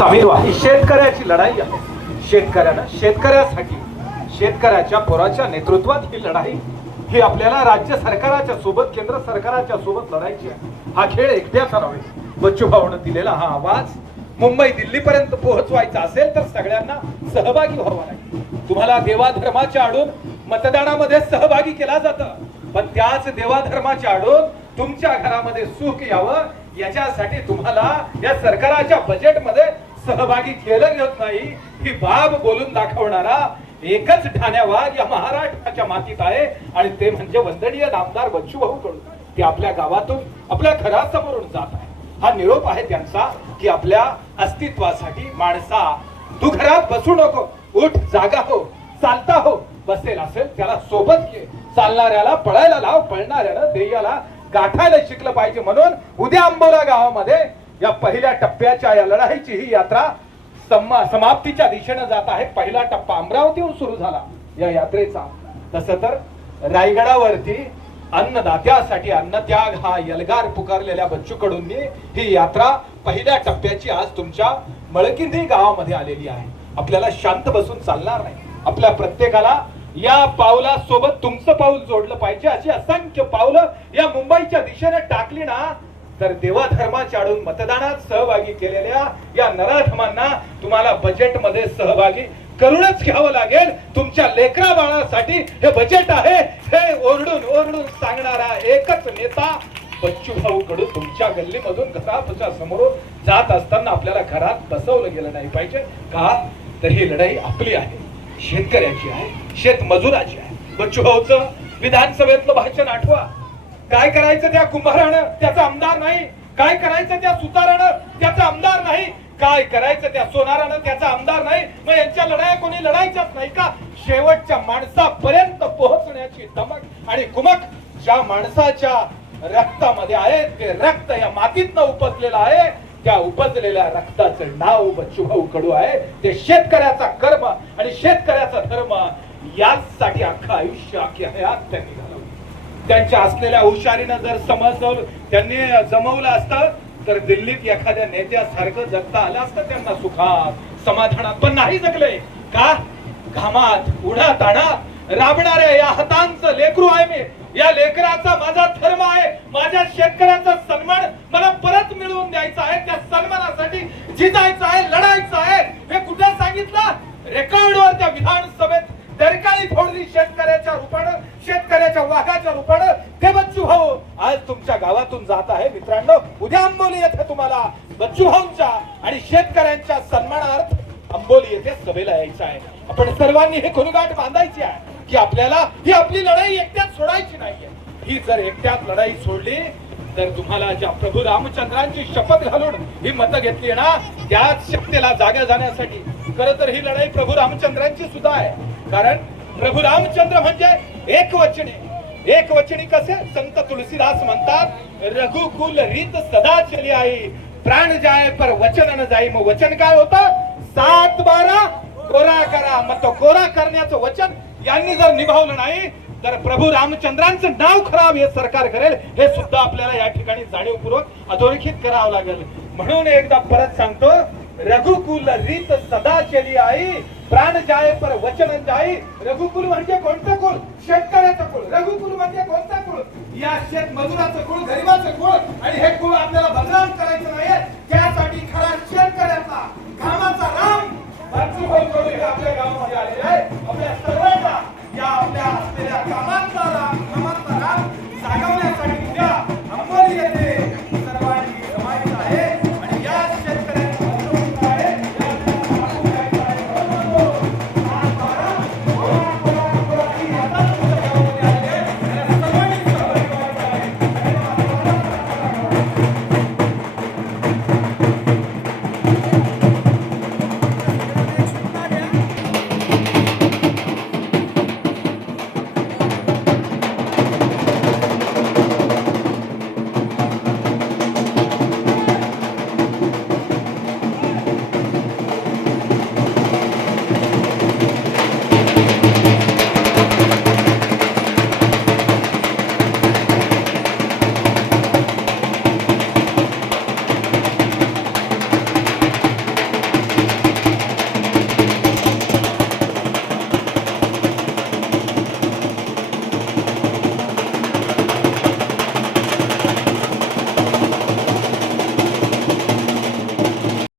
सामील ही शेतकऱ्याची लढाई आहे. शेतकऱ्यानं शेतकऱ्यासाठी शेतकऱ्याच्या पोराच्या नेतृत्वात ही लढाई. ही आपल्याला राज्य सरकाराच्या सोबत केंद्र सरकाराच्या सोबत लढायची आहे. हा खेळ एकट्याचा नव्हे. बच्चू भाऊनं दिलेला हा आवाज मुंबई दिल्लीपर्यंत पोहोचवायचा असेल तर सगळ्यांना सहभागी व्हावं लागेल. तुम्हाला देवाधर्माच्या आडून मतदानामध्ये सहभागी केला जातं. पण त्याच देवाधर्माच्या आडून तुमच्या घरामध्ये सुख यावं याच्यासाठी तुम्हाला या सरकाराच्या बजेट सहभागी केलं घेत नाही ही बाब बोलून दाखवणारा एकच ठाण्यावाद या महाराष्ट्राच्या मातीत आहे. आणि ते म्हणजे वंदनीय नामदार बच्चू भाऊ कडू. ते आपल्या गावातून आपल्या घरासमोरून जात आहे हा निरोप आहे त्यांचा की आपल्या अस्तित्वासाठी माणसा तू घरात बसू नको. उठ जागा हो चालता हो. बसेल असेल त्याला सोबत घे. चालणाऱ्याला पळायला लाव पळणाऱ्याला ध्येयाला गाठायला शिकलं पाहिजे म्हणून उद्या अंबोला गावामध्ये या पहिल्या टप्प्याच्या या लढाईची ही यात्रा समाप्तीच्या दिशेनं जात आहे. पहिला टप्पा अमरावतीहून सुरू झाला या यात्रेचा. तसं तर रायगडावरती अन्नदात्यासाठी अन्नत्याग हा यलगार पुकारलेल्या बच्चू कडूंनी ही यात्रा पहिल्या टप्प्याची आज तुमच्या मळकिंदी गावामध्ये आलेली आहे. आपल्याला शांत बसून चालणार नाही. आपल्या प्रत्येकाला या पावला सोबत तुमचं पाऊल जोडलं पाहिजे. अशी असंख्य पावलं या मुंबईच्या दिशेने टाकली ना तर देवाधर्माच्या आडून मतदानात सहभागी केलेल्या या नराधमांना तुम्हाला बजेटमध्ये सहभागी करूनच घ्यावं लागेल. तुमच्या लेकरा बाळासाठी हे बजेट आहे. हे ओरडून ओरडून सांगणारा एकच नेता बच्चू भाऊ कडून तुमच्या गल्लीमधून घराच्या समोरून जात असताना आपल्याला घरात बसवलं गेलं नाही पाहिजे का? तर ही लढाई आपली आहे. शेतकऱ्याची आहे. शेतमजुराची आहे. बच्चू भाऊचं विधानसभेतलं भाषण आठवा. काय करायचं त्या कुंभारानं? त्याचा आमदार नाही. काय करायचं त्या सुतारानं? काय करायचं त्या सोनारानं त्याचा आमदार नाही मग यांच्या लढाया कोणी लढायच्याच नाही का? शेवटच्या माणसापर्यंत पोहोचण्याची धमक आणि कुमक ज्या माणसाच्या रक्तामध्ये आहे ते रक्त या मातीतनं उपजलेलं आहे त्या उपजलेल्या रक्ताचं नाव बच्चूभाऊ कडू आहे. ते शेतकऱ्याचा कर्म आणि शेतकऱ्याचा धर्म याचसाठी अख्खं आयुष्य अख्खी हयात त्यांनी घालवली. त्यांच्या असलेल्या हुशारीनं जर समजवलं त्यांनी जमवलं असतं तर दिल्लीत एखाद्या नेत्यासारखं जगता आलं असतं त्यांना सुखात समाधानात. पण नाही जगले. का? घामात उडा ताणात राबणाऱ्या या हातांचं लेकरू आहे मी. या लेकराचा माझा धर्म आहे. माझ्या शेतकऱ्याचा सन्मान मला परत मिळवून द्यायचा आहे. त्या सन्मानासाठी जिजायचं आहे लढायचं आहे. हे कुठं सांगितलं? रेकॉर्डवर त्या विधानसभेत दरकाळी फोडली शेतकऱ्याच्या रूपानं. शेतकऱ्याच्या वाघाच्या रूपानं ते बच्चू भाऊ. आज तुमच्या गावातून जात आहे मित्रांनो. उद्या अंबोली येथे तुम्हाला बच्चू भाऊंच्या आणि शेतकऱ्यांच्या सन्मानार्थ अंबोली येथे सभेला यायचं आहे. आपण सर्वांनी हे खुणगाठ बांधायची आहे की आपल्याला ही आपली लढाई एकट्यात सोडायची नाहीये. ही जर एकट्यात लढाई सोडली तर तुम्हाला ज्या प्रभू रामचंद्रांची शपथ घालून ही मतं घेतली ना त्याच शक्तीला जागा जाण्यासाठी. खर तर ही लढाई प्रभू रामचंद्रांची सुद्धा आहे. कारण प्रभू रामचंद्र म्हणजे एक वचने एक वचनी कसे? संत तुलसीदास म्हणतात रघुकुल रीत सदा चली आई प्राण जाय पर वचन न जाई मग वचन काय होतं? सात बारा कोरा करा. मग तो कोरा करण्याचं वचन यांनी जर निभावलं नाही तर प्रभू रामचंद्रांचं नाव खराब हे सरकार करेल. हे सुद्धा आपल्याला या ठिकाणी जाणीवपूर्वक अधोरेखित करावं लागेल. म्हणून एकदा परत सांगतो रघुकुल रीत सदा चली आई प्राण जाय पर वचन जाई. रघुकुल म्हणजे कोणतं कुल शेतकऱ्याचं कुल रघुकुल म्हणजे कोणता कुल या शेत मजुराचं कुल गरिबाचं कुल आणि हे कुल आपल्याला बदनाम करायचं नाहीये. त्यासाठी खरा शेतकऱ्याचा घामाचा राम भरपूर आपल्या गावामध्ये आलेला आहे. आपल्या सर्वांना या आपल्या असलेल्या कामात